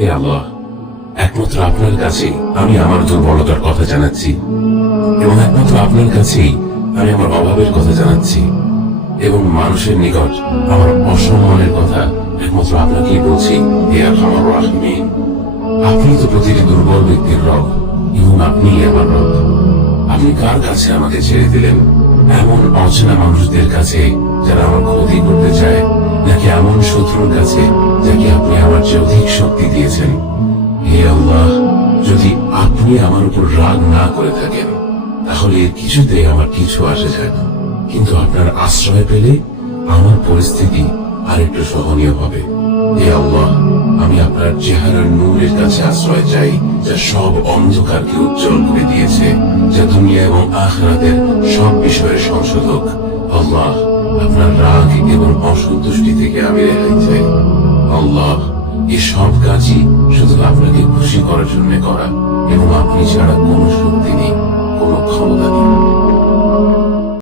হে আল্লাহ, একমাত্র আপনার কাছেই আমি আমার দুর্বলতার কথা জানাচ্ছি, এবং একমাত্র আপনার কাছেই আমি আমার অভাবের কথা জানাচ্ছি, এবং মানুষের নিকট আমার অসম্মানের কথা একমাত্র আপনাকেই বলছি। হে আরহামার রাহিমিন, আপনি তো প্রতিটি দুর্বল ব্যক্তির রব, এবং আপনি আমার রব। আপনি কার কাছে আমাকে ছেড়ে দিলেন? এমন অচেনা মানুষদের কাছে যারা আমার ক্ষতি করতে চায়, নাকি এমন শত্রুর কাছে যাকে আপনি আমার চেয়ে অধিক শক্তি দিয়েছেন? হে আল্লাহ, যদি আপনি আমার উপর রাগ না করে থাকেন, তাহলে এর কিছুতেই আমার কিছু আসে যায় না, কিন্তু আপনার আশ্রয় পেলে আমার পরিস্থিতি আর একটু সহনীয় হবে। হে আল্লাহ, আমি আপনার চেহারার নূরের কাছে আশ্রয় চাই, যা সব অন্ধকারকে উজ্জ্বল করে দিয়েছে, যা দুনিয়া এবং আখিরাতের সব বিষয়ের সংশোধক। আল্লাহ, আপনার রাগ এবং অসন্তুষ্টি থেকে আমি রেহাই চাই। আল্লাহ, এই সব কাজই শুধু আপনাকে খুশি করার জন্য করা, এবং আপনি ছাড়া কোনো শক্তি নেই।